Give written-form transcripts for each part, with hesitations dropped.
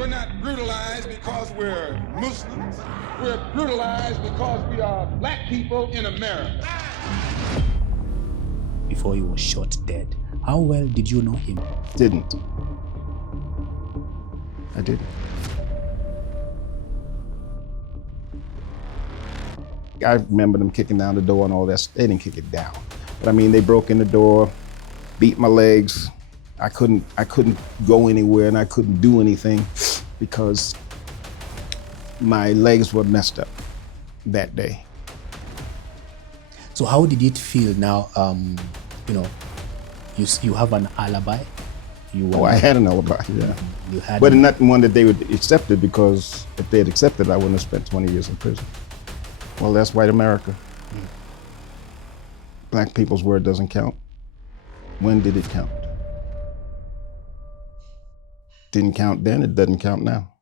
We're not brutalized because we're Muslims. We're brutalized because we are black people in America. Before he was shot dead, how well did you know him? Didn't. I didn't. I remember them kicking down the door and all that. They didn't kick it down. But I mean, they broke in the door, beat my legs. I couldn't go anywhere and I couldn't do anything because my legs were messed up that day. So how did it feel now, you have an alibi? I had an alibi, yeah. You had but not one that they would accept it, because if they had accepted it, I wouldn't have spent 20 years in prison. Well, that's white America. Black people's word doesn't count. When did it count? Didn't count then, it doesn't count now.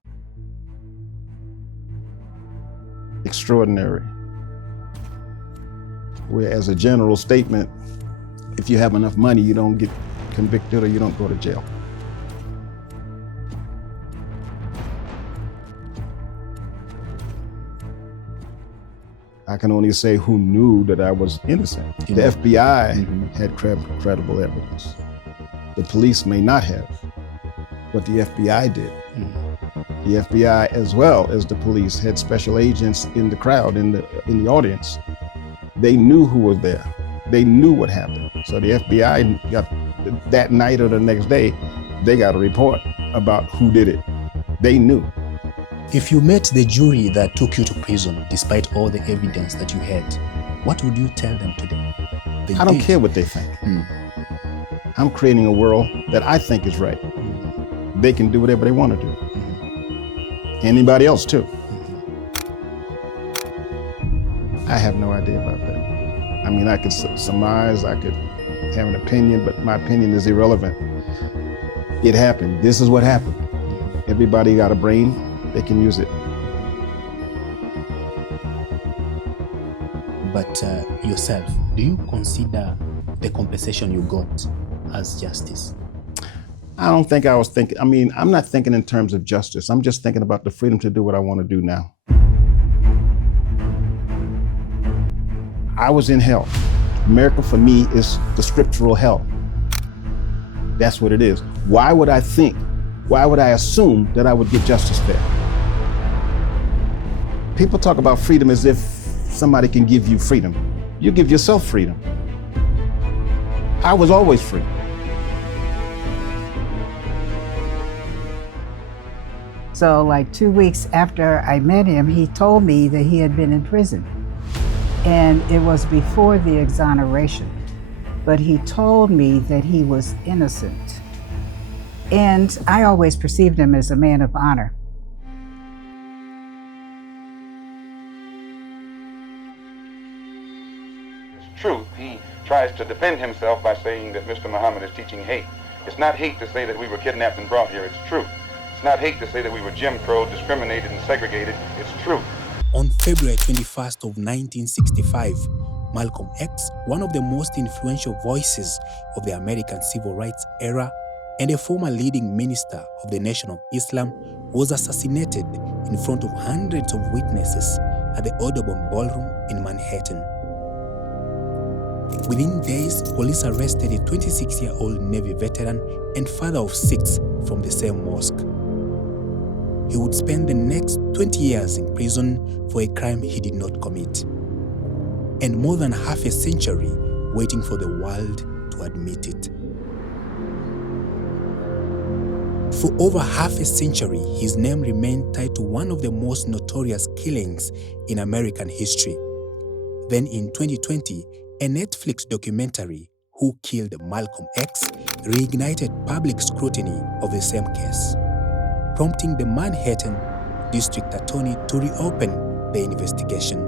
Extraordinary. Where, as a general statement, if you have enough money, you don't get convicted or you don't go to jail. I can only say who knew that I was innocent. The FBI had credible evidence. The police may not have, but the FBI did. The FBI, as well as the police, had special agents in the crowd, in the audience. They knew who was there. They knew what happened. So the FBI got, that night or the next day, they got a report about who did it. They knew. If you met the jury that took you to prison, despite all the evidence that you had, what would you tell them today? I don't care what they think. I'm creating a world that I think is right. They can do whatever they want to do. Anybody else too. I have no idea about that. I mean, I could surmise, I could have an opinion, but my opinion is irrelevant. It happened. This is what happened. Everybody got a brain. They can use it. But yourself, do you consider the compensation you got as justice? I don't think I was thinking, I'm not thinking in terms of justice. I'm just thinking about the freedom to do what I want to do now. I was in hell. America for me is the scriptural hell. That's what it is. Why would I assume that I would get justice there? People talk about freedom as if somebody can give you freedom. You give yourself freedom. I was always free. So like 2 weeks after I met him, he told me that he had been in prison. And it was before the exoneration. But he told me that he was innocent. And I always perceived him as a man of honor. It's true. He tries to defend himself by saying that Mr. Muhammad is teaching hate. It's not hate to say that we were kidnapped and brought here. It's true. It's not hate to say that we were Jim Crow, discriminated and segregated. It's true. On February 21st of 1965, Malcolm X, one of the most influential voices of the American civil rights era and a former leading minister of the Nation of Islam, was assassinated in front of hundreds of witnesses at the Audubon Ballroom in Manhattan. Within days, police arrested a 26-year-old Navy veteran and father of 6 from the same mosque. He would spend the next 20 years in prison for a crime he did not commit, and more than half a century waiting for the world to admit it. For over half a century, his name remained tied to one of the most notorious killings in American history. Then in 2020, a Netflix documentary, Who Killed Malcolm X, reignited public scrutiny of the same case, prompting the Manhattan District Attorney to reopen the investigation.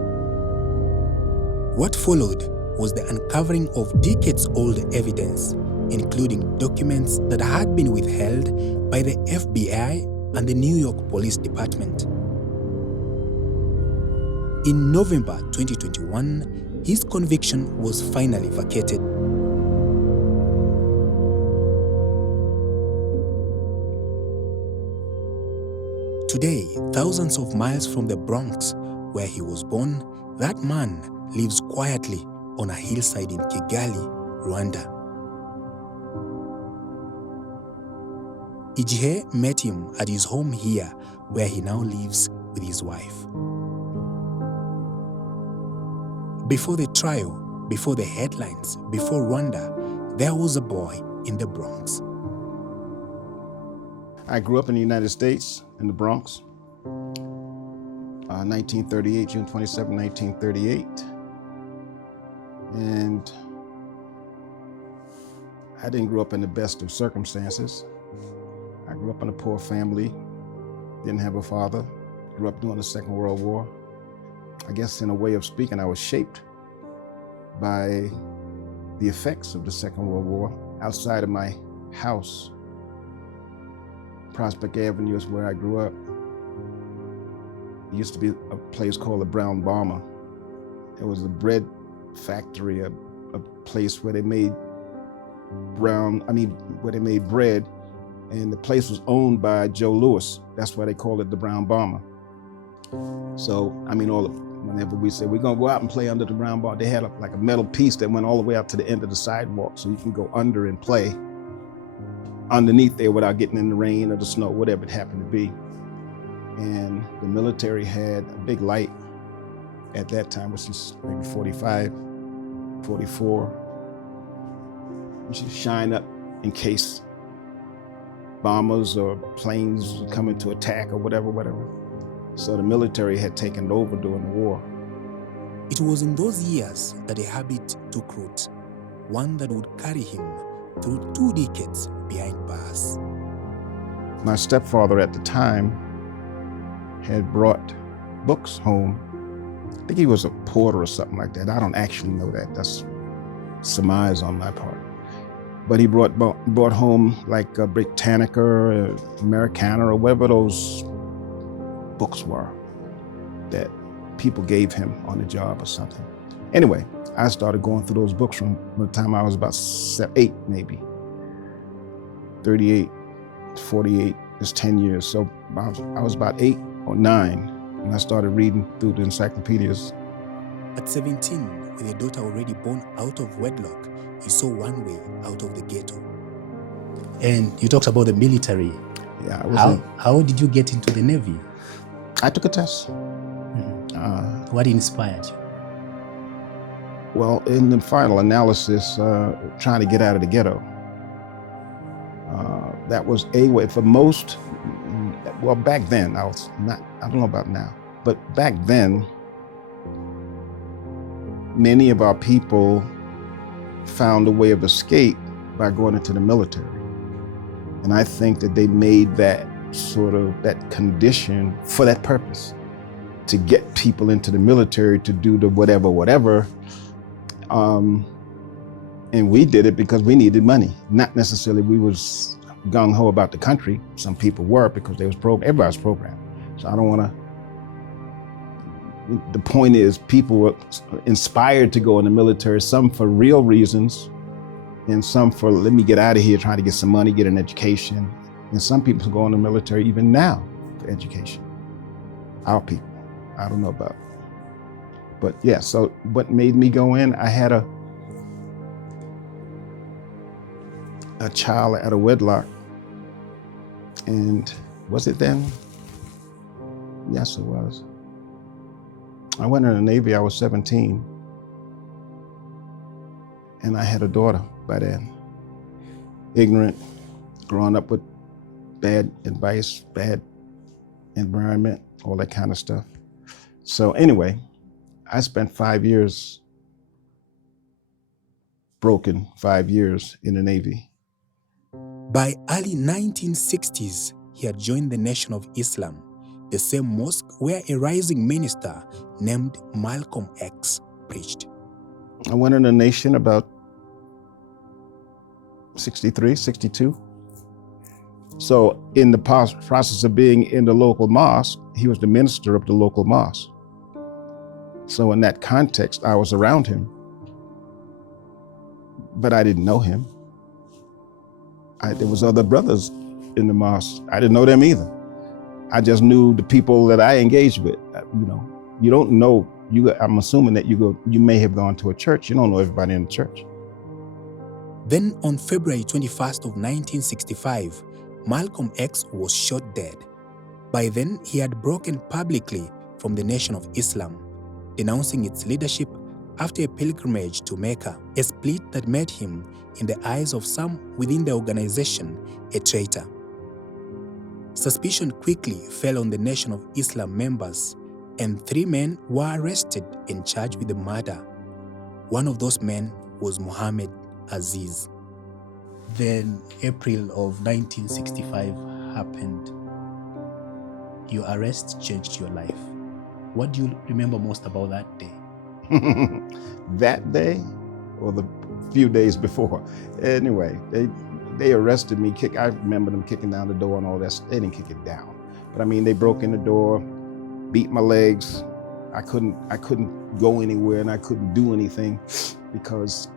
What followed was the uncovering of decades-old evidence, including documents that had been withheld by the FBI and the New York Police Department. In November 2021, his conviction was finally vacated. Today, thousands of miles from the Bronx, where he was born, that man lives quietly on a hillside in Kigali, Rwanda. IGIHE met him at his home here, where he now lives with his wife. Before the trial, before the headlines, before Rwanda, there was a boy in the Bronx. I grew up in the United States, in the Bronx, 1938, June 27, 1938. And I didn't grow up in the best of circumstances. I grew up in a poor family, didn't have a father, grew up during the Second World War. I guess in a way of speaking, I was shaped by the effects of the Second World War. Outside of my house, Prospect Avenue is where I grew up. It used to be a place called the Brown Bomber. It was a bread factory, a place where they made bread, and the place was owned by Joe Louis. That's why they called it the Brown Bomber. So, whenever we said, we're gonna go out and play under the Brown Bomber, they had like a metal piece that went all the way up to the end of the sidewalk, so you can go under and play underneath there without getting in the rain or the snow, whatever it happened to be. And the military had a big light at that time, which is maybe 45, 44. You should shine up in case bombers or planes coming to attack or whatever. So the military had taken over during the war. It was in those years that a habit took root, one that would carry him through 2 decades behind bars. My stepfather at the time had brought books home. I think he was a porter or something like that. I don't actually know that. That's surmise on my part. But he brought home like a Britannica, Americana, or whatever those books were that people gave him on the job or something. Anyway, I started going through those books from the time I was about 8, maybe. 38, 48 is 10 years. So I was about 8 or 9 when I started reading through the encyclopedias. At 17, with a daughter already born out of wedlock, he saw one way out of the ghetto. And you talked about the military. Yeah, how did you get into the Navy? I took a test. What inspired you? Well, in the final analysis, trying to get out of the ghetto. That was a way for most. Well, back then, I don't know about now, but back then, many of our people found a way of escape by going into the military. And I think that they made that that condition for that purpose, to get people into the military to do the whatever. And we did it because we needed money. Not necessarily we was gung-ho about the country. Some people were, because they was everybody's programmed. So I don't wanna, the point is, people were inspired to go in the military, some for real reasons, and some for, let me get out of here, trying to get some money, get an education. And some people go in the military even now for education. Our people, I don't know about. But yeah, so what made me go in, I had a child out of wedlock. And was it then? Yes, it was. I went in the Navy, I was 17. And I had a daughter by then. Ignorant, growing up with bad advice, bad environment, all that kind of stuff. So anyway, I spent 5 years, broken 5 years in the Navy. By early 1960s, he had joined the Nation of Islam, the same mosque where a rising minister named Malcolm X preached. I went in the Nation about 63, 62. So in the process of being in the local mosque, he was the minister of the local mosque. So in that context, I was around him, but I didn't know him. There was other brothers in the mosque. I didn't know them either. I just knew the people that I engaged with. You know, you don't know. I'm assuming that you may have gone to a church. You don't know everybody in the church. Then on February 21st of 1965, Malcolm X was shot dead. By then, he had broken publicly from the Nation of Islam, denouncing its leadership after a pilgrimage to Mecca, a split that made him, in the eyes of some within the organization, a traitor. Suspicion quickly fell on the Nation of Islam members, and 3 men were arrested and charged with the murder. One of those men was Mohammed Aziz. Then April of 1965 happened. Your arrest changed your life. What do you remember most about that day? That day, or the few days before? Anyway, they arrested me. I remember them kicking down the door and all that. They didn't kick it down, but I mean, they broke in the door, beat my legs. I couldn't go anywhere and I couldn't do anything because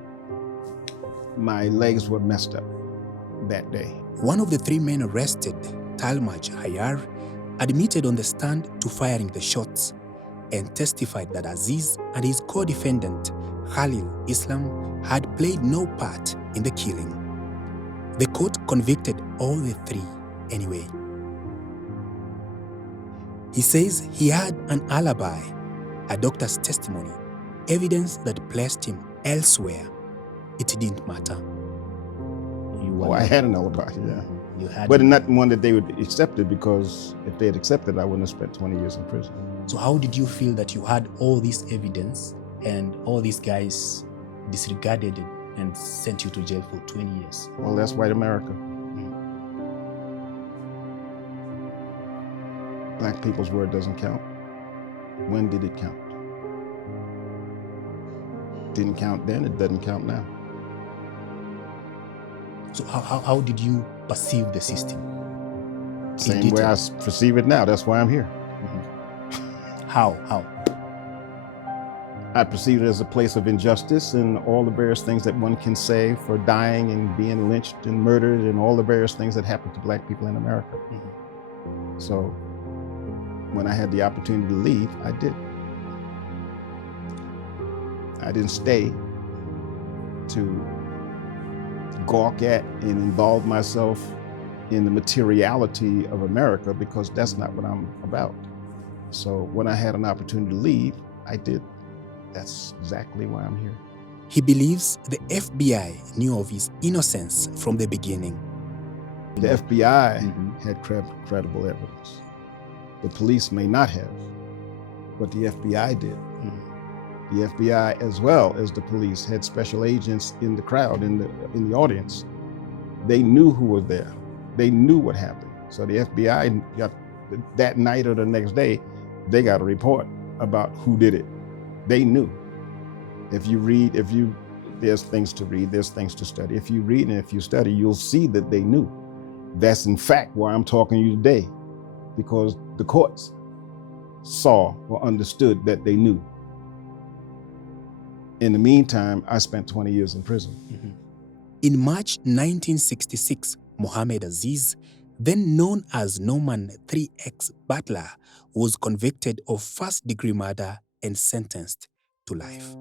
my legs were messed up that day. One of the 3 men arrested, Talmaj Hayar, admitted on the stand to firing the shots and testified that Aziz and his co-defendant, Khalil Islam, had played no part in the killing. The court convicted all the 3 anyway. He says he had an alibi, a doctor's testimony, evidence that placed him elsewhere. It didn't matter. I had an alibi, yeah. You had, but not one that they would accept it, because if they had accepted it, I wouldn't have spent 20 years in prison. So how did you feel that you had all this evidence and all these guys disregarded it and sent you to jail for 20 years? Well, that's white America. Black people's word doesn't count. When did it count? Didn't count then, it doesn't count now. So how did you perceive the system? Same way I perceive it now. That's why I'm here. How? I perceive it as a place of injustice and all the various things that one can say for dying and being lynched and murdered and all the various things that happen to black people in America. So when I had the opportunity to leave, I did. I didn't stay to gawk at and involve myself in the materiality of America, because that's not what I'm about. So when I had an opportunity to leave, I did. That's exactly why I'm here. He believes the FBI knew of his innocence from the beginning. The FBI had credible evidence. The police may not have, but the FBI did. The FBI, as well as the police, had special agents in the crowd, in the audience. They knew who was there. They knew what happened. So the FBI got, that night or the next day, they got a report about who did it. They knew. If you read, there's things to read, there's things to study. If you read and if you study, you'll see that they knew. That's in fact why I'm talking to you today, because the courts saw or understood that they knew. In the meantime, I spent 20 years in prison. In March 1966, Mohammed Aziz, then known as Norman 3X Butler, was convicted of first-degree murder and sentenced to life.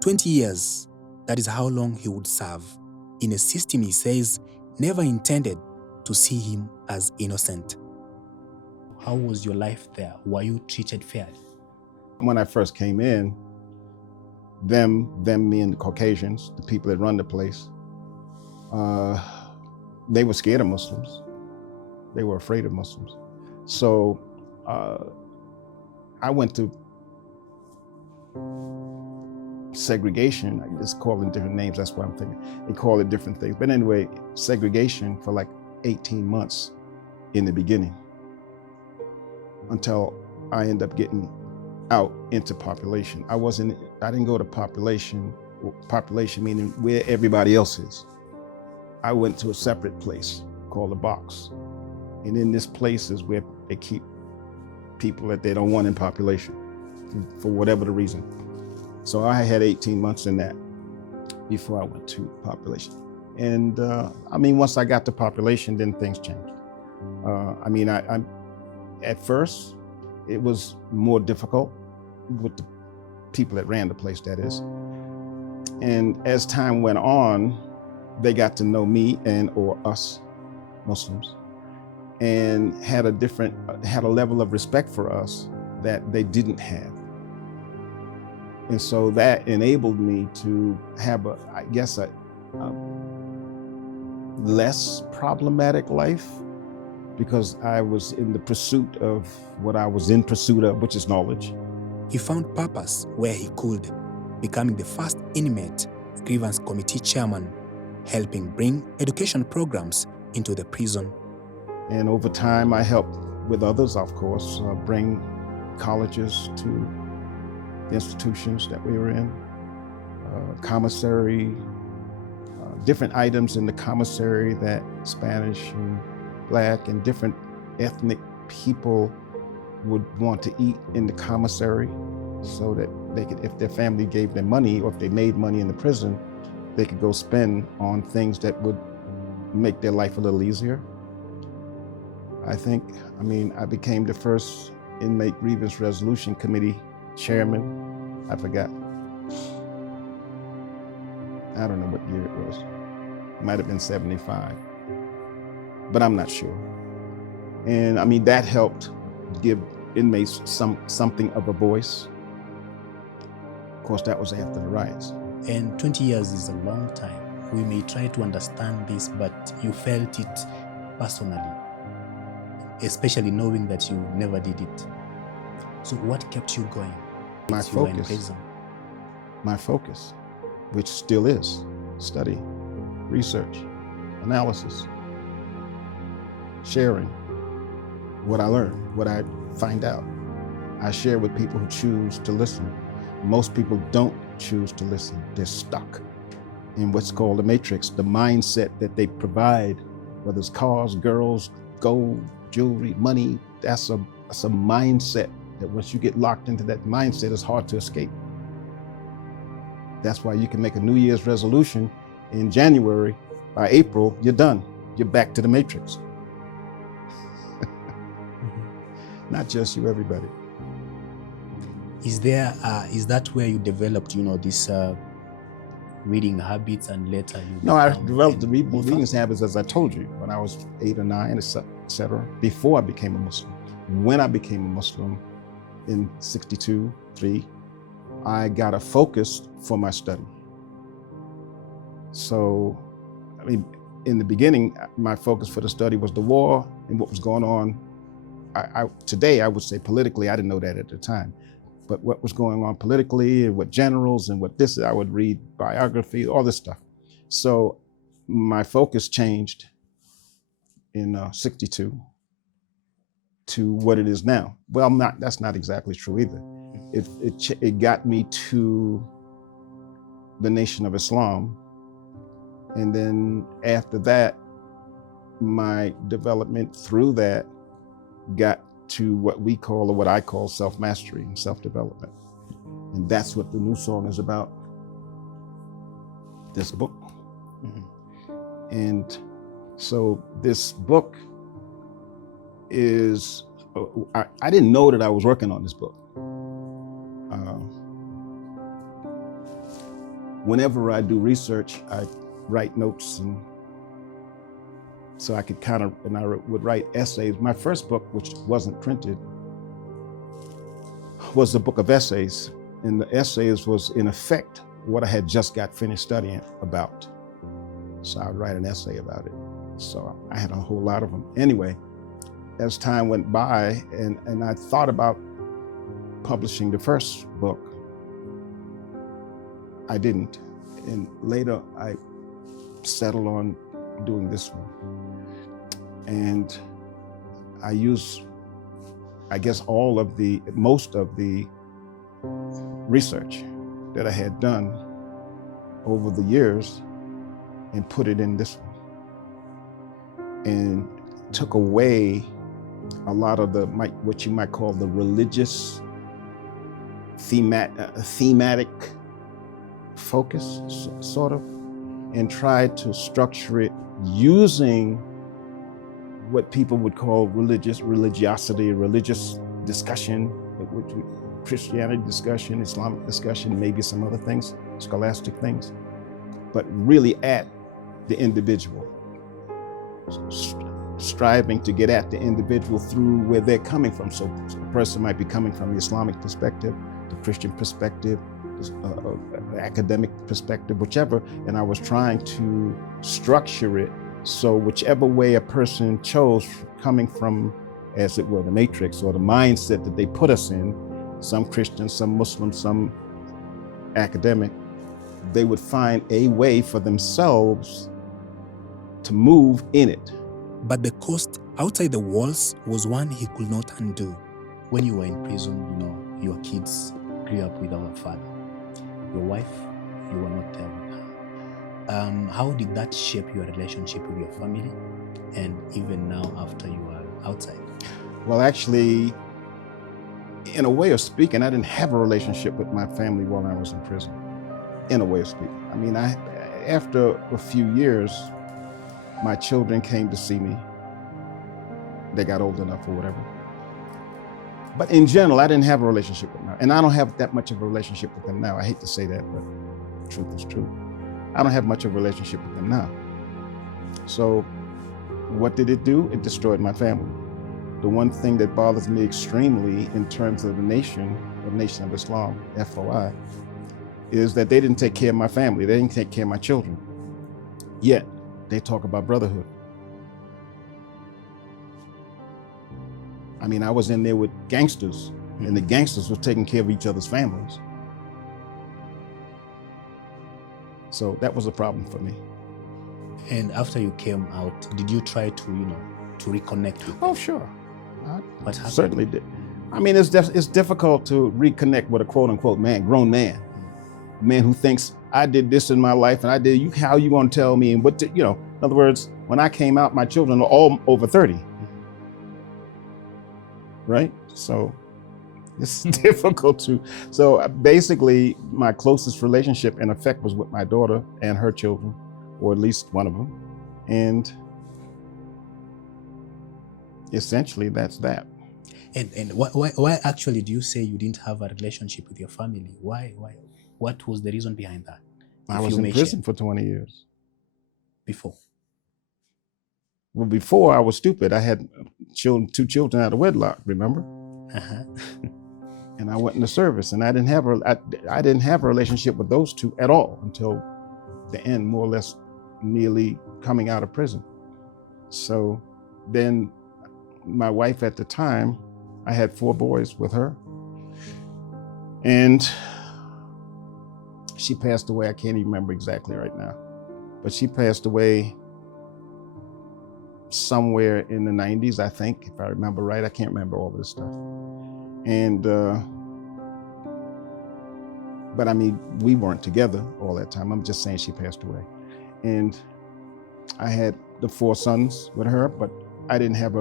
20 years, that is how long he would serve, in a system he says never intended to see him as innocent. How was your life there? Were you treated fairly? When I first came in, me and the Caucasians, the people that run the place, they were scared of Muslims. They were afraid of Muslims. So I went to segregation. I just call them different names, that's what I'm thinking. They call it different things. But anyway, segregation for like 18 months in the beginning, until I end up getting out into population. I didn't go to population meaning where everybody else is. I went to a separate place called a box. And in this place is where they keep people that they don't want in population for whatever the reason. So I had 18 months in that before I went to population. And I mean, once I got to population, then things changed. I at first, it was more difficult with the people that ran the place, that is. And as time went on, they got to know me or us Muslims, and had a level of respect for us that they didn't have. And so that enabled me to have a less problematic life, because I was in the pursuit of what I was in pursuit of, which is knowledge. He found purpose where he could, becoming the first inmate grievance committee chairman, helping bring education programs into the prison. And over time, I helped with others, of course, bring colleges to the institutions that we were in, commissary, different items in the commissary that Spanish and Black and different ethnic people would want to eat in the commissary, so that they could, if their family gave them money or if they made money in the prison, they could go spend on things that would make their life a little easier. I became the first inmate grievance resolution committee chairman. I forgot. I don't know what year it was. It might have been 75, but I'm not sure. And that helped give inmates something of a voice. Of course, that was after the riots. And 20 years is a long time. We may try to understand this, but you felt it personally, especially knowing that you never did it. So what kept you going? My focus, which still is study, research, analysis, sharing what I learn, what I find out. I share with people who choose to listen. Most people don't choose to listen. They're stuck in what's called the matrix, the mindset that they provide, whether it's cars, girls, gold, jewelry, money. That's a mindset that once you get locked into that mindset, it's hard to escape. That's why you can make a New Year's resolution in January. By April, you're done. You're back to the matrix. Not just you, everybody. Is that where you developed, this reading habits, and later you? No, I developed the reading habits, as I told you, when I was 8 or 9, etc. Before I became a Muslim. When I became a Muslim in 62, 3, I got a focus for my study. So, in the beginning, my focus for the study was the war and what was going on. Today, I would say politically, I didn't know that at the time, but what was going on politically and what generals and what this, I would read biography, all this stuff. So my focus changed in 62 to what it is now. Well, that's not exactly true either. It got me to the Nation of Islam. And then after that, my development through that got to what we call, or what I call, self-mastery and self-development. And that's what the new song is about, this book. Mm-hmm. And so this book is, I didn't know that I was working on this book. Whenever I do research, I write notes, and so I could I would write essays. My first book, which wasn't printed, was a book of essays. And the essays was, in effect, what I had just got finished studying about. So I would write an essay about it. So I had a whole lot of them. Anyway, as time went by, and I thought about publishing the first book, I didn't. And later I settled on doing this one. And I use, I guess, most of the research that I had done over the years and put it in this one. And took away a lot of what you might call the religious thematic focus, sort of, and tried to structure it using what people would call religiosity, religious discussion, Christianity discussion, Islamic discussion, maybe some other things, scholastic things, but really at the individual, striving to get at the individual through where they're coming from. So a person might be coming from the Islamic perspective, the Christian perspective, academic perspective, whichever, and I was trying to structure it so whichever way a person chose, coming from, as it were, the matrix or the mindset that they put us in, some Christian, some Muslim, some academic, they would find a way for themselves to move in it. But the cost outside the walls was one he could not undo. When you were in prison, your kids grew up without a father. Your wife, you were not there with her. How did that shape your relationship with your family, and even now after you are outside? Well, actually, in a way of speaking, I didn't have a relationship with my family while I was in prison, in a way of speaking. I mean, after a few years, my children came to see me. They got old enough or whatever. But in general, I didn't have a relationship with them. And I don't have that much of a relationship with them now. I hate to say that, but the truth is true. I don't have much of a relationship with them now. So what did it do? It destroyed my family. The one thing that bothers me extremely in terms of the Nation of Islam, FOI, is that they didn't take care of my family. They didn't take care of my children. Yet, they talk about brotherhood. I mean, I was in there with gangsters, and the gangsters were taking care of each other's families. So that was a problem for me. And after you came out, did you try to, to reconnect with them? Oh, sure. What happened? Certainly did. I mean, it's difficult to reconnect with a quote-unquote grown man. A man who thinks, I did this in my life, and I did, how you gonna tell me? And what, in other words, when I came out, my children are all over 30. Right? So it's difficult to, so basically my closest relationship in effect was with my daughter and her children, or at least one of them. And essentially that's that. And why actually do you say you didn't have a relationship with your family? Why? What was the reason behind that? I was in prison for 20 years. Before? Well, before I was stupid. I had two children out of wedlock, remember? Uh-huh. And I went into service, and I didn't have a relationship with those two at all until the end, more or less nearly coming out of prison. So then my wife at the time, I had 4 boys with her, and she passed away. I can't even remember exactly right now, but she passed away somewhere in the 90s, I think, if I remember right. I can't remember all this stuff. And, but I mean, we weren't together all that time. I'm just saying she passed away. And I had the 4 sons with her, but I didn't have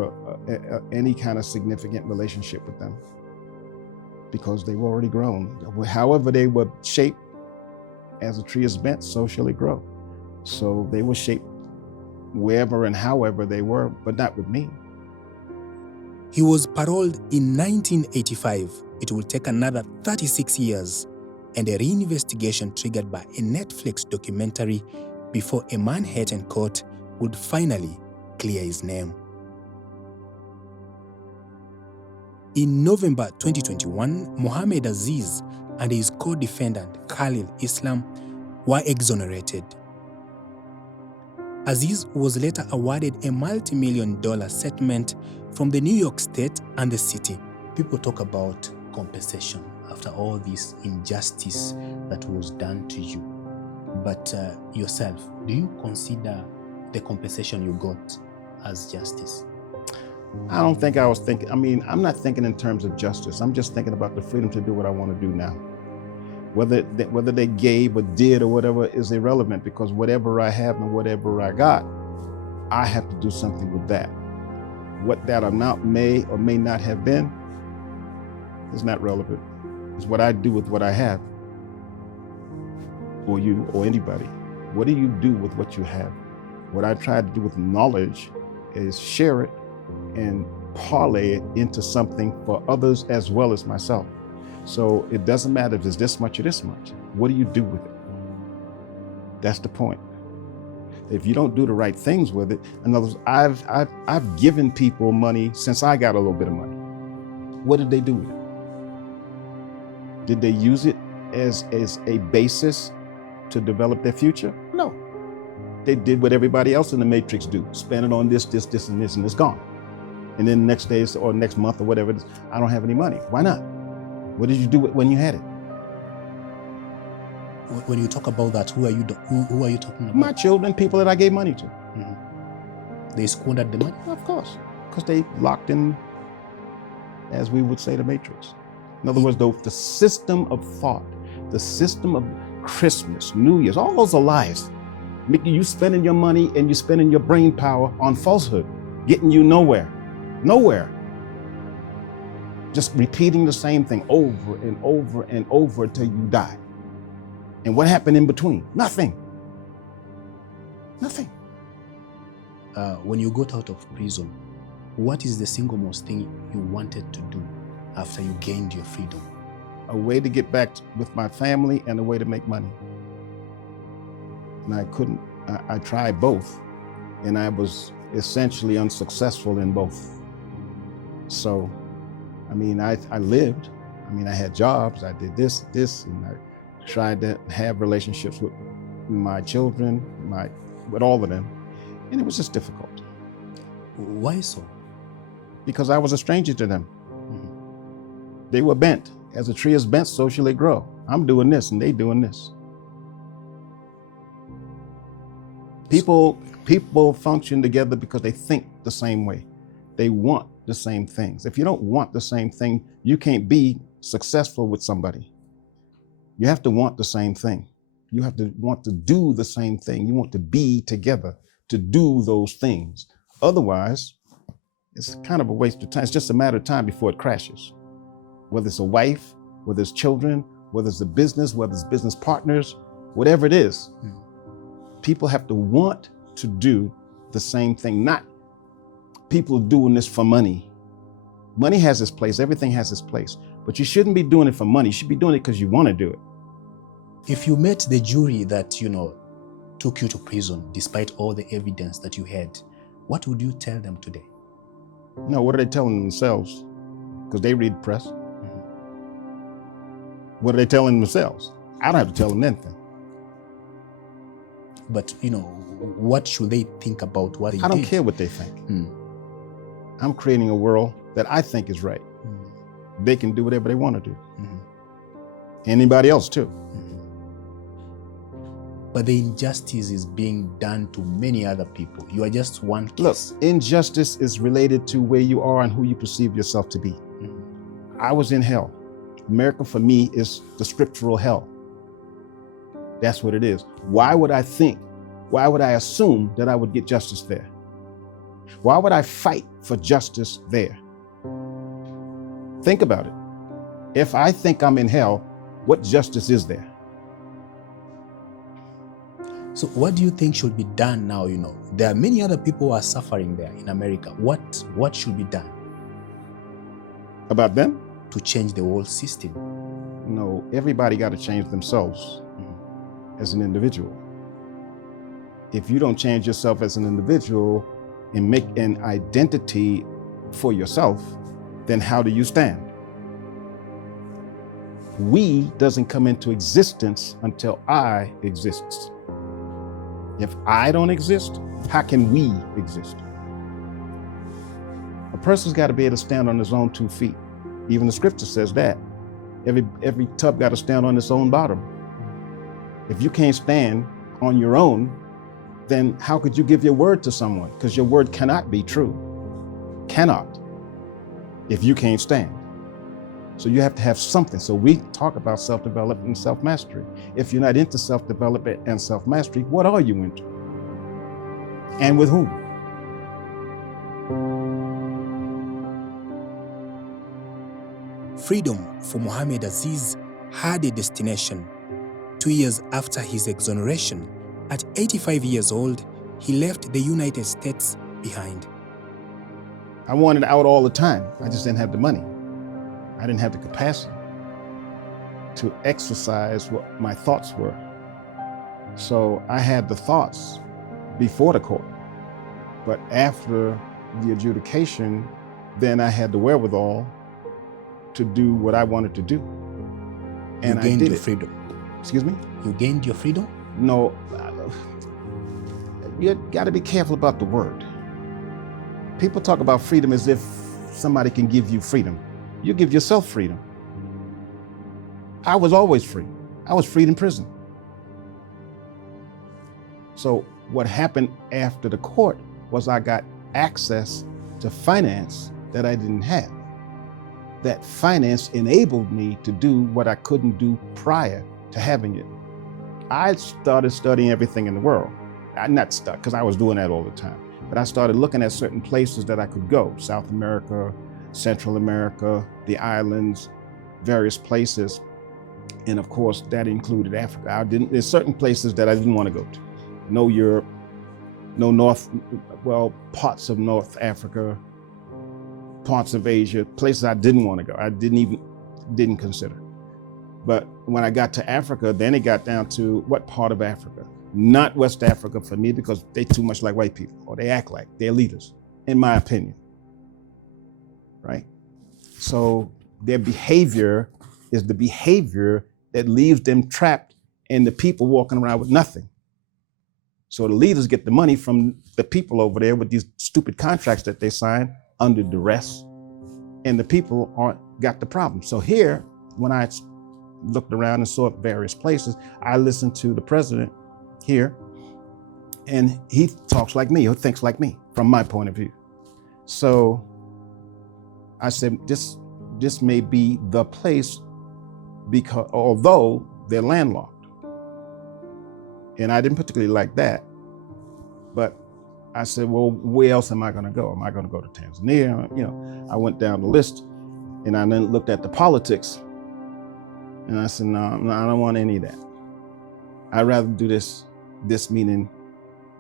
any kind of significant relationship with them because they were already grown. However they were shaped, as a tree is bent, so shall it grow. So they were shaped wherever and however they were, but not with me. He was paroled in 1985. It will take another 36 years and a reinvestigation triggered by a Netflix documentary before a Manhattan court would finally clear his name. In November 2021, Mohammed Aziz and his co-defendant Khalil Islam were exonerated. Aziz was later awarded a multi-million-dollar settlement from the New York State and the city. People talk about compensation after all this injustice that was done to you. But yourself, do you consider the compensation you got as justice? I don't think I was thinking, I'm not thinking in terms of justice. I'm just thinking about the freedom to do what I want to do now. Whether they gave or did or whatever is irrelevant, because whatever I have and whatever I got, I have to do something with that. What that amount may or may not have been is not relevant. It's what I do with what I have, or you, or anybody. What do you do with what you have? What I try to do with knowledge is share it and parlay it into something for others as well as myself. So it doesn't matter if it's this much or this much. What do you do with it? That's the point. If you don't do the right things with it, in other words, I've given people money since I got a little bit of money. What did they do with it? Did they use it as a basis to develop their future? No. They did what everybody else in the matrix do. Spend it on this, and this, and it's gone. And then the next day or next month or whatever it is, I don't have any money. Why not? What did you do when you had it? When you talk about that, who are you talking about? My children, people that I gave money to. Mm-hmm. They squandered the money? Of course, because they locked in, as we would say, the matrix. In other words, the system of thought, the system of Christmas, New Year's, all those are lies. Making you spending your money and you spending your brain power on falsehood, getting you nowhere. Nowhere. Just repeating the same thing over and over and over until you die. And what happened in between? Nothing. Nothing. When you got out of prison, what is the single most thing you wanted to do after you gained your freedom? A way to get back with my family and a way to make money. And I couldn't, I tried both, and I was essentially unsuccessful in both. So, I mean, I lived. I mean, I had jobs, I did this, and I tried to have relationships with my children, with all of them, and it was just difficult. Why so? Because I was a stranger to them. Mm-hmm. They were bent. As a tree is bent, so shall they grow. I'm doing this and they doing this. People function together because they think the same way. They want the same things. If you don't want the same thing, you can't be successful with somebody. You have to want the same thing. You have to want to do the same thing. You want to be together to do those things. Otherwise, it's kind of a waste of time. It's just a matter of time before it crashes. Whether it's a wife, whether it's children, whether it's a business, whether it's business partners, whatever it is, people have to want to do the same thing, not people doing this for money. Money has its place, everything has its place, but you shouldn't be doing it for money. You should be doing it because you want to do it. If you met the jury that, took you to prison, despite all the evidence that you had, what would you tell them today? No, what are they telling themselves? Because they read the press. Mm-hmm. What are they telling themselves? I don't have to tell them anything. But, what should they think about what they did? I don't care what they think. I'm creating a world that I think is right. They can do whatever they want to do. Anybody else too. But the injustice is being done to many other people. You are just one case. Look, injustice is related to where you are and who you perceive yourself to be. I was in hell. America for me is the scriptural hell. That's what it is. Why would I assume that I would get justice there? Why would I fight for justice there? Think about it. If I think I'm in hell, what justice is there? So what do you think should be done now? There are many other people who are suffering there in America. What should be done? About them? To change the whole system. No, everybody got to change themselves as an individual. If you don't change yourself as an individual and make an identity for yourself, then how do you stand? We doesn't come into existence until I exists. If I don't exist, how can we exist? A person's got to be able to stand on his own 2 feet. Even the scripture says that. Every tub got to stand on its own bottom. If you can't stand on your own, then how could you give your word to someone? Because your word cannot be true. Cannot. If you can't stand. So you have to have something. So we talk about self-development and self-mastery. If you're not into self-development and self-mastery, what are you into? And with whom? Freedom for Mohammed Aziz had a destination. 2 years after his exoneration, at 85 years old, he left the United States behind. I wanted out all the time. I just didn't have the money. I didn't have the capacity to exercise what my thoughts were. So I had the thoughts before the court, but after the adjudication, then I had the wherewithal to do what I wanted to do. And you gained I did your it. freedom. Excuse me? You gained your freedom? No, you got to be careful about the word. People talk about freedom as if somebody can give you freedom. You give yourself freedom. I was always free. I was freed in prison. So what happened after the court was I got access to finance that I didn't have. That finance enabled me to do what I couldn't do prior to having it. I started studying everything in the world. Not stuck, because I was doing that all the time. But I started looking at certain places that I could go. South America, Central America, the islands, various places. And of course, that included Africa. There's certain places that I didn't want to go to. No Europe, no parts of North Africa, parts of Asia, places I didn't want to go. I didn't consider. But when I got to Africa, then it got down to what part of Africa? Not West Africa for me, because they too much like white people, or they act like they're leaders, in my opinion, right? So their behavior is the behavior that leaves them trapped and the people walking around with nothing. So the leaders get the money from the people over there with these stupid contracts that they sign under duress, and the people got the problem. So here, when I looked around and saw various places, I listened to the president here, and he talks like me, or thinks like me, from my point of view. So I said, this may be the place, because although they're landlocked. And I didn't particularly like that, but I said, well, where else am I gonna go? Am I gonna go to Tanzania? You know, I went down the list, and I then looked at the politics, and I said, no, I don't want any of that. I'd rather do this meaning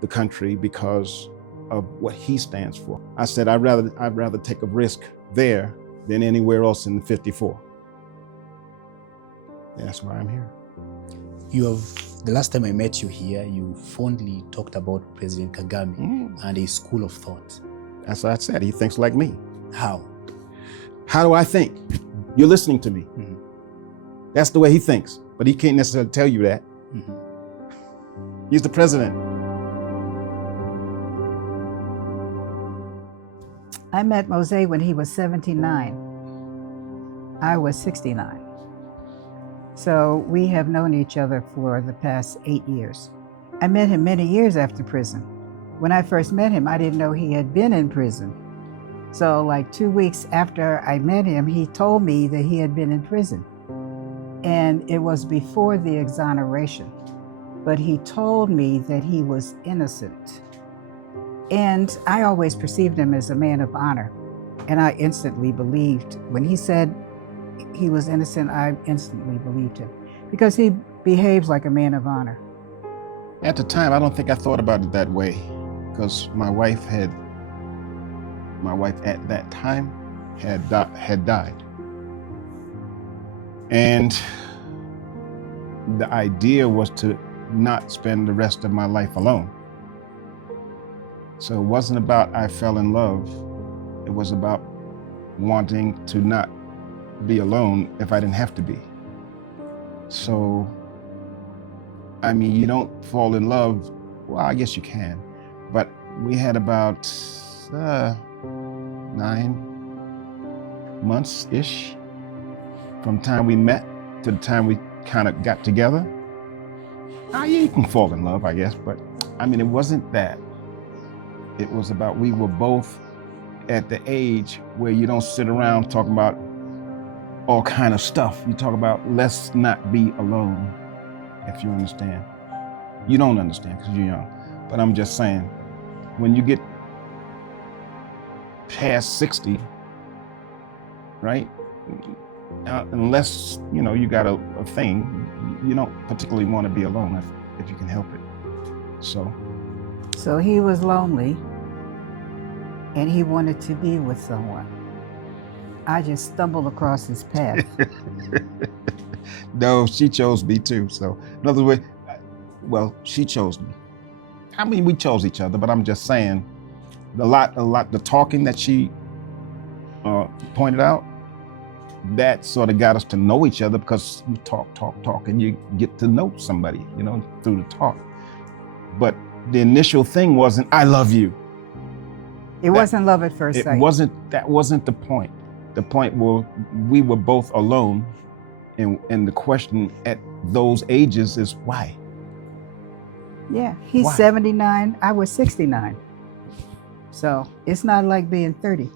the country, because of what he stands for. I said, I'd rather take a risk there than anywhere else in the 54. That's why I'm here. The last time I met you here, you fondly talked about President Kagame and his school of thought. That's what I said. He thinks like me. How? How do I think? You're listening to me. Mm-hmm. That's the way he thinks, but he can't necessarily tell you that. Mm-hmm. He's the president. I met Mose when he was 79. I was 69. So we have known each other for the past 8 years. I met him many years after prison. When I first met him, I didn't know he had been in prison. So like 2 weeks after I met him, he told me that he had been in prison. And it was before the exoneration. But he told me that he was innocent. And I always perceived him as a man of honor. And I instantly believed, when he said he was innocent, I instantly believed him, because he behaves like a man of honor. At the time, I don't think I thought about it that way, because my wife at that time had died. And the idea was to not spend the rest of my life alone. So it wasn't about I fell in love. It was about wanting to not be alone if I didn't have to be. So, I mean, you don't fall in love. Well, I guess you can, but we had about 9 months-ish from the time we met to the time we kind of got together. Yeah, you can fall in love, I guess, but I mean, it wasn't that. It was about we were both at the age where you don't sit around talking about all kind of stuff. You talk about let's not be alone, if you understand. You don't understand because you're young, but I'm just saying, when you get past 60, right? Unless, you know, you got a thing, you don't particularly want to be alone if you can help it. So he was lonely, and he wanted to be with someone. I just stumbled across his path. No, she chose me too. So, in other words, well, she chose me. I mean, we chose each other, but I'm just saying, the talking that she pointed out, that sort of got us to know each other, because you talk, and you get to know somebody, you know, through the talk. But the initial thing wasn't, I love you. It wasn't love at first sight. That wasn't the point. The point was we were both alone, and the question at those ages is why? Yeah, he's Why? 79, I was 69. So it's not like being 30.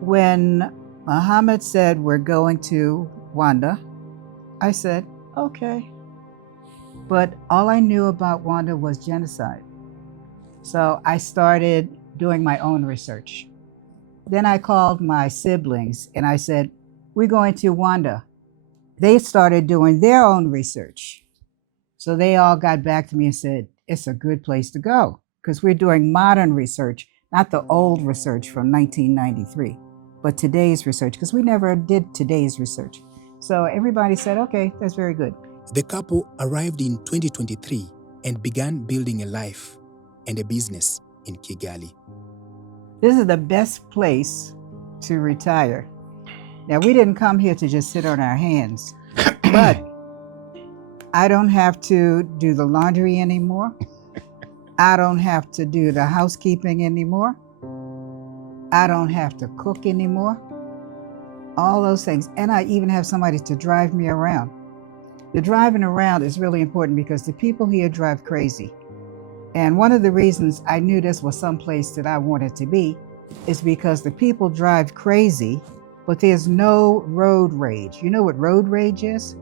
When Muhammad said we're going to Rwanda, I said, okay. But all I knew about Rwanda was genocide. So I started doing my own research. Then I called my siblings and I said, we're going to Rwanda. They started doing their own research. So they all got back to me and said, it's a good place to go, because we're doing modern research, not the old research from 1993, but today's research, because we never did today's research. So everybody said, okay, that's very good. The couple arrived in 2023 and began building a life and a business in Kigali. This is the best place to retire. Now, we didn't come here to just sit on our hands, but I don't have to do the laundry anymore. I don't have to do the housekeeping anymore. I don't have to cook anymore. All those things. And I even have somebody to drive me around. The driving around is really important because the people here drive crazy. And one of the reasons I knew this was someplace that I wanted to be is because the people drive crazy, but there's no road rage. You know what road rage is?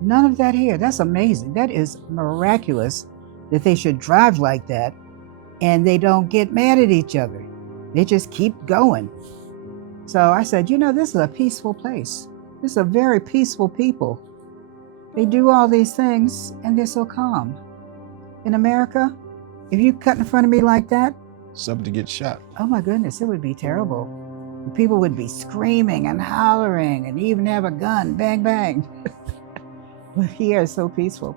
None of that here. That's amazing. That is miraculous that they should drive like that and they don't get mad at each other. They just keep going. So I said, you know, this is a peaceful place. This is a very peaceful people. They do all these things and they're so calm. In America, if you cut in front of me like that, Something to get shot. oh my goodness, it would be terrible. People would be screaming and hollering and even have a gun, bang, bang. But here it's so peaceful.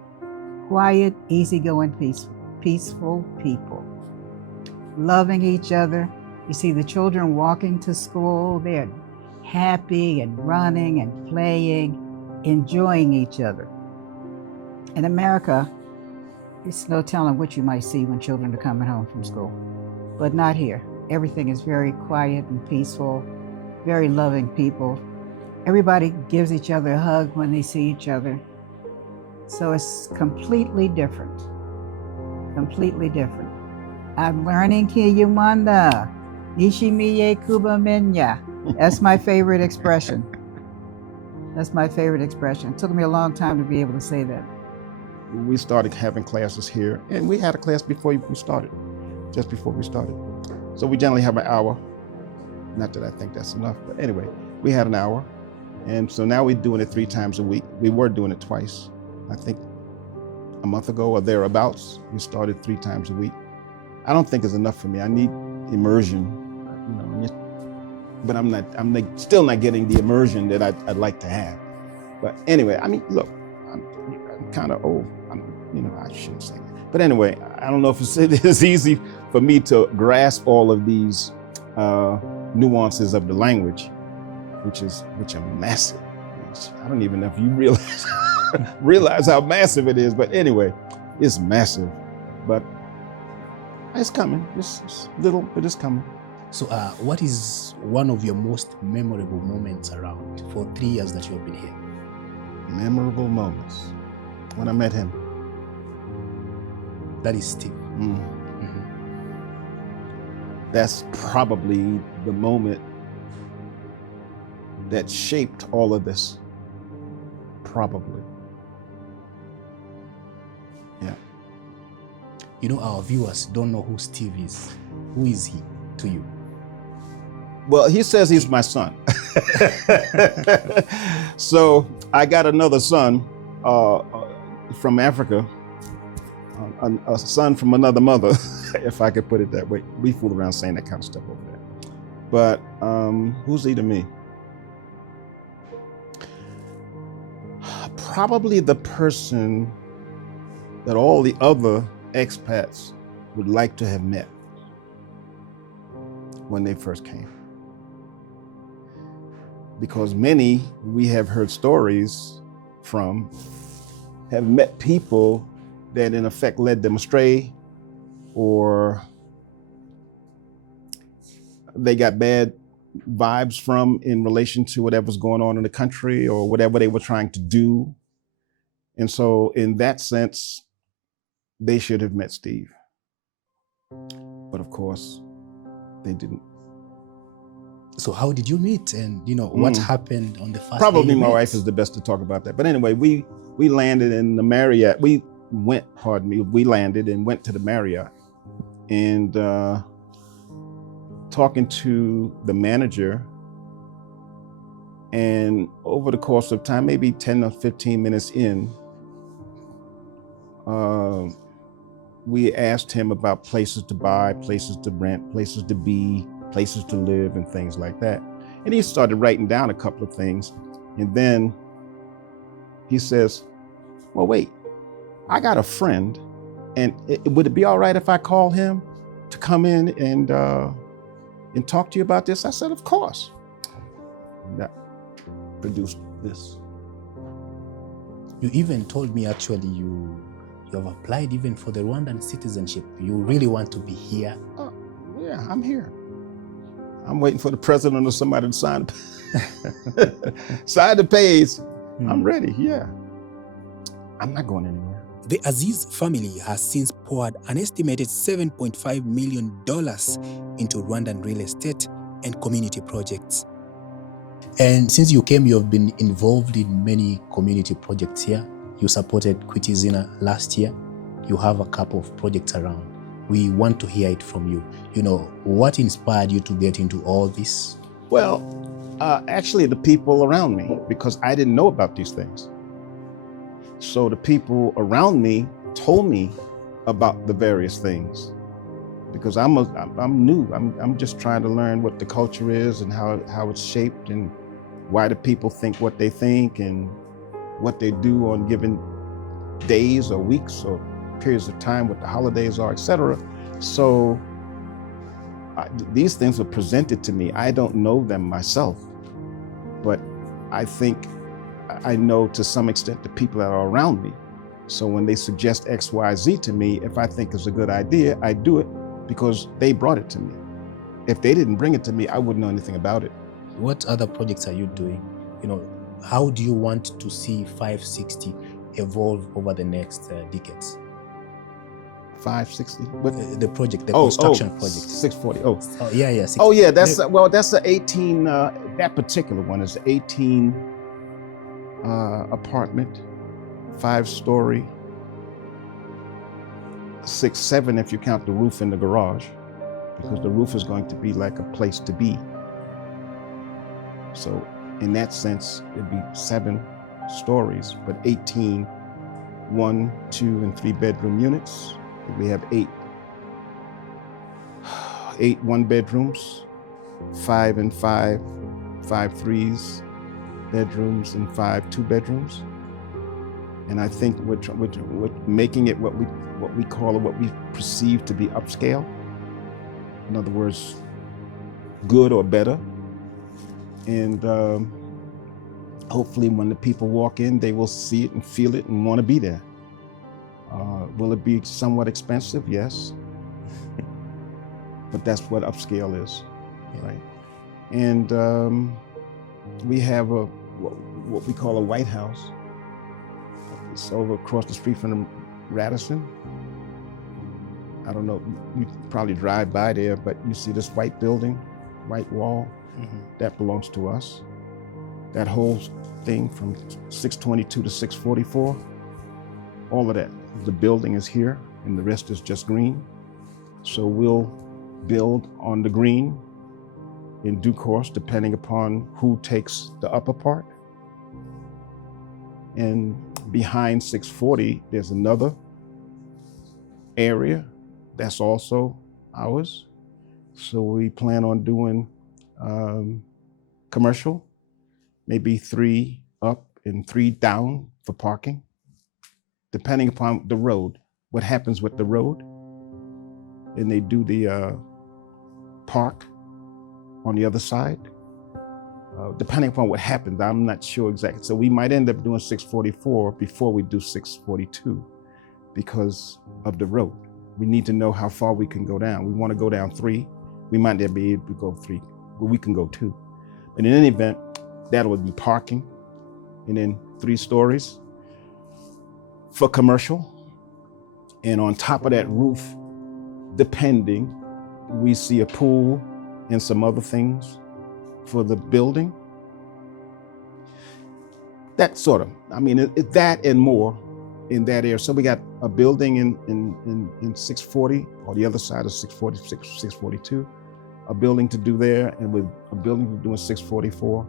Quiet, easygoing, peaceful people. Loving each other. You see the children walking to school, they're happy and running and playing, enjoying each other. In America, it's no telling what you might see when children are coming home from school, but not here. Everything is very quiet and peaceful, very loving people. Everybody gives each other a hug when they see each other. So it's completely different, completely different. I'm learning Kinyarwanda. Nishimiye kubamenya. That's my favorite expression. That's my favorite expression. It took me a long time to be able to say that. We started having classes here, and we had a class before we started, just before we started. So we generally have an hour. Not that I think that's enough, but anyway, we had an hour. And so now we're doing it 3 times a week. We were doing it twice. I think a month ago or thereabouts, we started 3 times a week. I don't think it's enough for me. I need immersion, you know, but I'm still not getting the immersion that I'd like to have. But anyway, I mean, look, I'm kind of old. I shouldn't say that. But anyway, I don't know if it is easy for me to grasp all of these nuances of the language, which are massive. I don't even know if you realize how massive it is. But anyway, it's massive. But it's coming. It's little, but it's coming. So what is one of your most memorable moments around for 3 years that you have been here? Memorable moments. When I met him. That is Steve. That's probably the moment that shaped all of this. Probably. Yeah. You know, our viewers don't know who Steve is. Who is he to you? Well, he says he's my son. So I got another son from Africa, a son from another mother, if I could put it that way. We fool around saying that kind of stuff over there. But who's he to me? Probably the person that all the other expats would like to have met when they first came. Because many we have heard stories from have met people that in effect led them astray, or they got bad vibes from in relation to whatever's going on in the country or whatever they were trying to do. And so in that sense, they should have met Steve. But of course, they didn't. So how did you meet, and what happened on the first Probably day you my met? wife is the best to talk about that. But anyway, we landed in the Marriott. We landed and went to the Marriott, and talking to the manager, and over the course of time, maybe 10 or 15 minutes in, we asked him about places to buy, places to rent, places to be, places to live, and things like that. And he started writing down a couple of things. And then he says, well, wait, I got a friend, and would it be all right if I call him to come in and talk to you about this? I said, of course. And that produced this. You even told me actually you have applied even for the Rwandan citizenship. You really want to be here. Oh, yeah, I'm here. I'm waiting for the president or somebody to sign sign the page. I'm ready, yeah. I'm not going anywhere. The Aziz family has since poured an estimated $7.5 million into Rwandan real estate and community projects. And since you came, you have been involved in many community projects here. You supported Kwitizina last year. You have a couple of projects around. We want to hear it from you. What inspired you to get into all this? Well, actually the people around me, because I didn't know about these things. So the people around me told me about the various things, because I'm new. I'm just trying to learn what the culture is and how it's shaped, and why do people think what they think, and what they do on given days or weeks or periods of time, what the holidays are, etc. So these things were presented to me. I don't know them myself, but I think I know to some extent the people that are around me. So when they suggest X, Y, Z to me, if I think it's a good idea, I do it because they brought it to me. If they didn't bring it to me, I wouldn't know anything about it. What other projects are you doing? How do you want to see 560 evolve over the next decades? 560? The project, the construction project. 640. Oh, yeah. 640. Oh, yeah. That's the 18. That particular one is 18 apartment, 5-story, 6, 7 if you count the roof in the garage, because the roof is going to be like a place to be. So in that sense, it'd be 7 stories, but 18 1, 2, and 3 bedroom units. We have 8 1-bedrooms, 5 and 5 3s bedrooms, and 5 2-bedrooms. And I think we're making it what we call, or what we perceive to be upscale. In other words, good or better. And hopefully when the people walk in, they will see it and feel it and want to be there. Will it be somewhat expensive? Yes. But that's what upscale is, right? And we have what we call a White House. It's over across the street from the Radisson. I don't know, you probably drive by there, but you see this white building, white wall, that belongs to us. That whole thing from 622 to 644, all of that. The building is here and the rest is just green. So we'll build on the green in due course, depending upon who takes the upper part. And behind 640, there's another area that's also ours. So we plan on doing Commercial, maybe 3 up and 3 down for parking, depending upon the road, what happens with the road. And they do the park on the other side. Depending upon what happens, I'm not sure exactly. So we might end up doing 644 before we do 642 because of the road. We need to know how far we can go down. We want to go down 3. We might not be able to go 3, but we can go 2. But in any event, that would be parking, and then 3 stories for commercial. And on top of that roof, depending, we see a pool and some other things for the building. That sort of, I mean, it's that and more in that area. So we got a building in 640, or the other side of 642, a building to do there, and with a building to do in 644.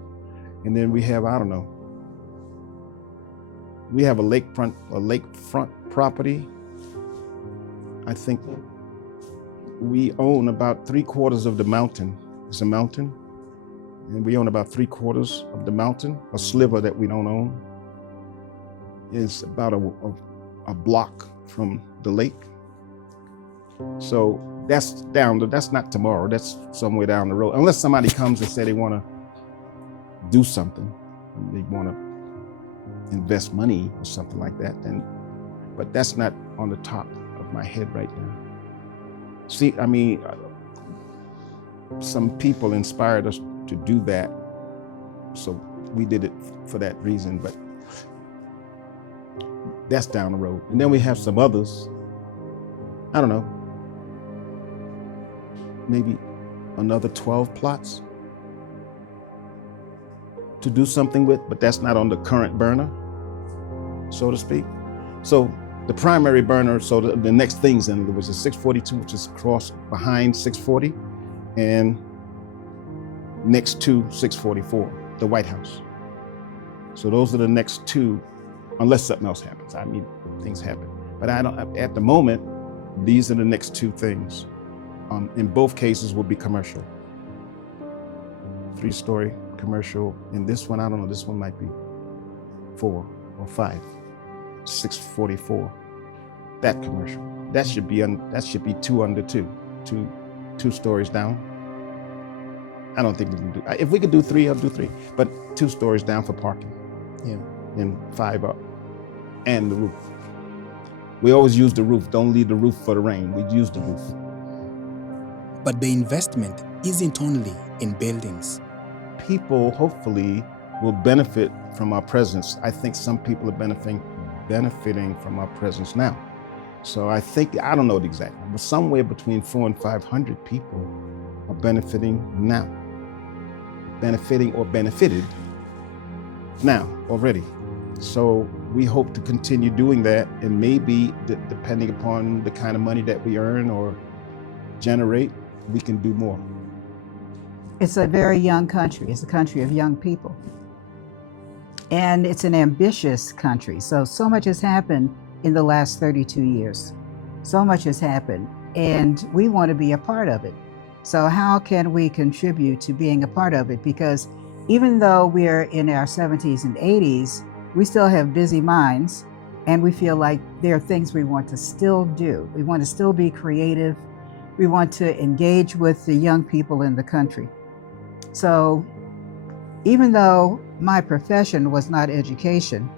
And then we have, I don't know, we have a lakefront property. I think we own about 3/4 of the mountain. It's a mountain, and we own about 3/4 of the mountain. A sliver that we don't own is about a block from the lake. So that's not tomorrow, that's somewhere down the road. Unless somebody comes and say they want to do something, they want to invest money or something like that, then, but that's not on the top of my head right now. See, I mean, some people inspired us to do that, so we did it for that reason, but that's down the road. And then we have some others, I don't know, maybe another 12 plots to do something with, but that's not on the current burner, so to speak. So the primary burner, so the next things in, there was a 642, which is crossed behind 640, and next to 644, the White House. So those are the next 2, unless something else happens. I mean, things happen. But I don't, at the moment, these are the next 2 things. In both cases will be commercial. 3-story commercial. And this one, I don't know, this one might be 4 or 5, 644. That commercial. That should be 2 under 2, 2 stories down. I don't think we can do, if we could do 3, I'll do 3, but 2 stories down for parking. Yeah. And 5 up, and the roof. We always use the roof. Don't leave the roof for the rain. We use the roof. But the investment isn't only in buildings. People hopefully will benefit from our presence. I think some people are benefiting from our presence now. So I think, I don't know the exact number, but somewhere between 400 and 500 people are benefiting now. Benefiting or benefited now already. So we hope to continue doing that, and maybe depending upon the kind of money that we earn or generate, we can do more. It's a very young country. It's a country of young people. And it's an ambitious country. So much has happened in the last 32 years. So much has happened, and we want to be a part of it. So how can we contribute to being a part of it? Because even though we're in our 70s and 80s, we still have busy minds, and we feel like there are things we want to still do. We want to still be creative. We want to engage with the young people in the country. So even though my profession was not education,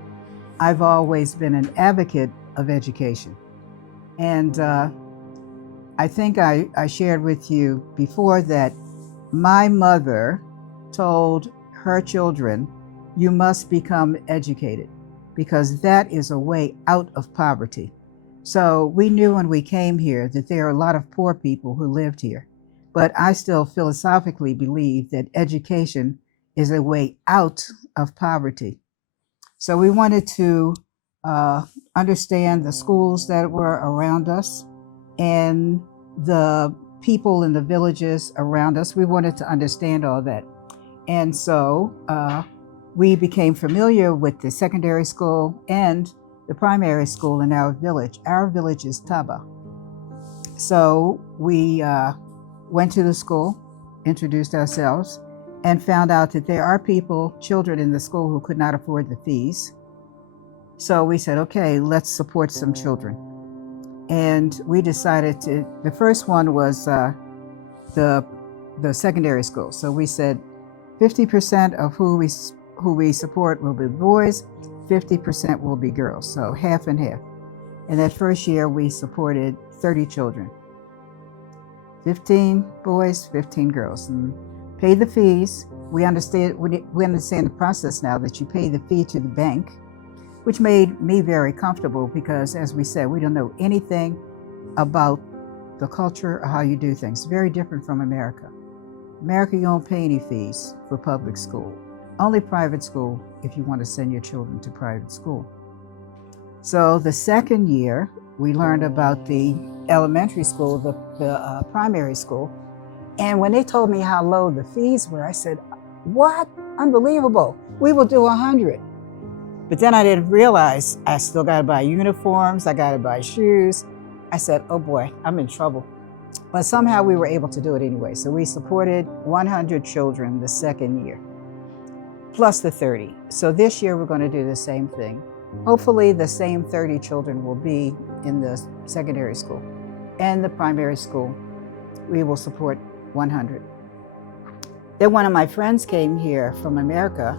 I've always been an advocate of education. And I think I shared with you before that my mother told her children, you must become educated, because that is a way out of poverty. So we knew when we came here that there are a lot of poor people who lived here, but I still philosophically believe that education is a way out of poverty. So we wanted to understand the schools that were around us and the people in the villages around us. We wanted to understand all that. And so we became familiar with the secondary school and the primary school in our village. Our village is Taba. So we went to the school introduced ourselves, and found out that there are children in the school who could not afford the fees. So we said, okay, let's support some children. And we decided the first one was the secondary school. So we said 50% of who we support will be boys, 50% will be girls, so half and half. And that first year we supported 30 children. 15 boys, 15 girls, and paid the fees. We understand the process now that you pay the fee to the bank, which made me very comfortable because, as we said, we don't know anything about the culture or how you do things. Very different from America. America, you don't pay any fees for public school. Only private school if you want to send your children to private school. So the second year, we learned about the elementary school, the primary school. And when they told me how low the fees were, I said, what? Unbelievable. We will do 100. But then I didn't realize I still got to buy uniforms. I got to buy shoes. I said, oh boy, I'm in trouble. But somehow we were able to do it anyway. So we supported 100 children the second year, plus the 30. So this year we're going to do the same thing. Hopefully the same 30 children will be in the secondary school. And the primary school, we will support 100. Then one of my friends came here from America,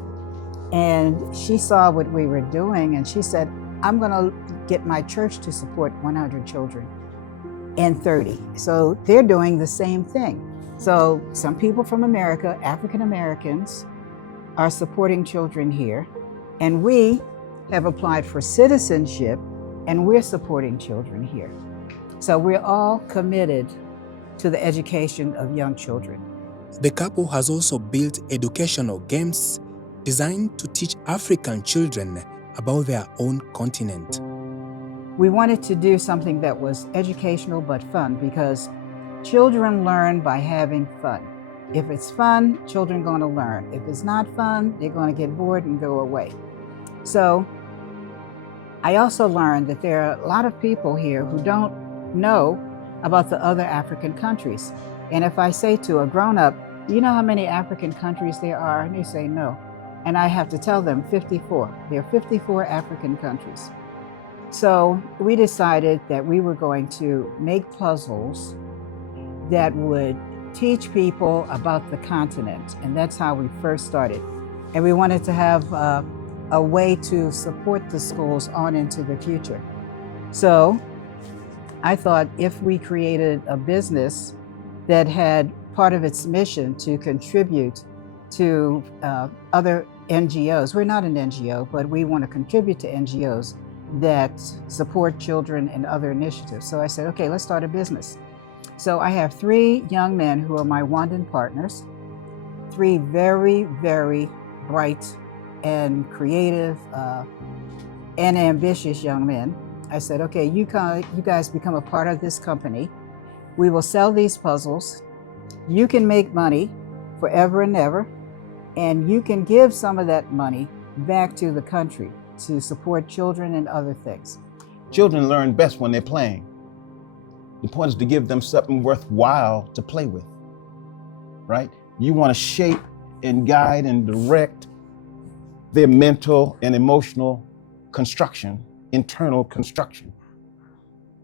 and she saw what we were doing, and she said, I'm going to get my church to support 100 children and 30. So they're doing the same thing. So some people from America, African Americans, are supporting children here, and we have applied for citizenship, and we're supporting children here. So we're all committed to the education of young children. The couple has also built educational games designed to teach African children about their own continent. We wanted to do something that was educational but fun, because children learn by having fun. If it's fun, children are going to learn. If it's not fun, they're going to get bored and go away. So I also learned that there are a lot of people here who don't know about the other African countries. And if I say to a grown-up, you know how many African countries there are? And they say no. And I have to tell them 54. There are 54 African countries. So we decided that we were going to make puzzles that would teach people about the continent. And that's how we first started. And we wanted to have a way to support the schools on into the future. So I thought if we created a business that had part of its mission to contribute to other NGOs. We're not an NGO, but we want to contribute to NGOs that support children and other initiatives. So I said, okay, let's start a business. So I have 3 young men who are my Rwandan partners, 3 very, very bright and creative and ambitious young men. I said, okay, you guys become a part of this company. We will sell these puzzles. You can make money forever and ever, and you can give some of that money back to the country to support children and other things. Children learn best when they're playing. The point is to give them something worthwhile to play with, right? You want to shape and guide and direct their mental and emotional construction, internal construction.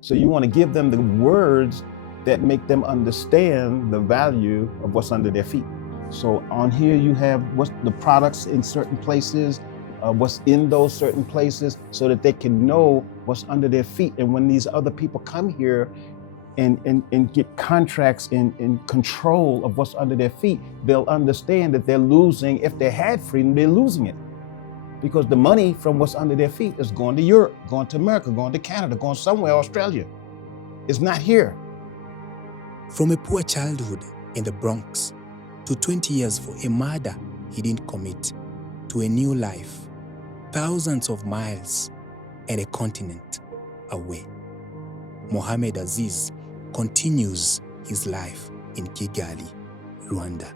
So you want to give them the words that make them understand the value of what's under their feet. So on here you have what's the products in certain places, what's in those certain places, so that they can know what's under their feet. And when these other people come here and get contracts in control of what's under their feet, they'll understand that they're losing. If they had freedom, they're losing it. Because the money from what's under their feet is going to Europe, going to America, going to Canada, going somewhere, Australia. It's not here. From a poor childhood in the Bronx to 20 years for a murder he didn't commit, to a new life, thousands of miles and a continent away, Mohammed Aziz continues his life in Kigali, Rwanda.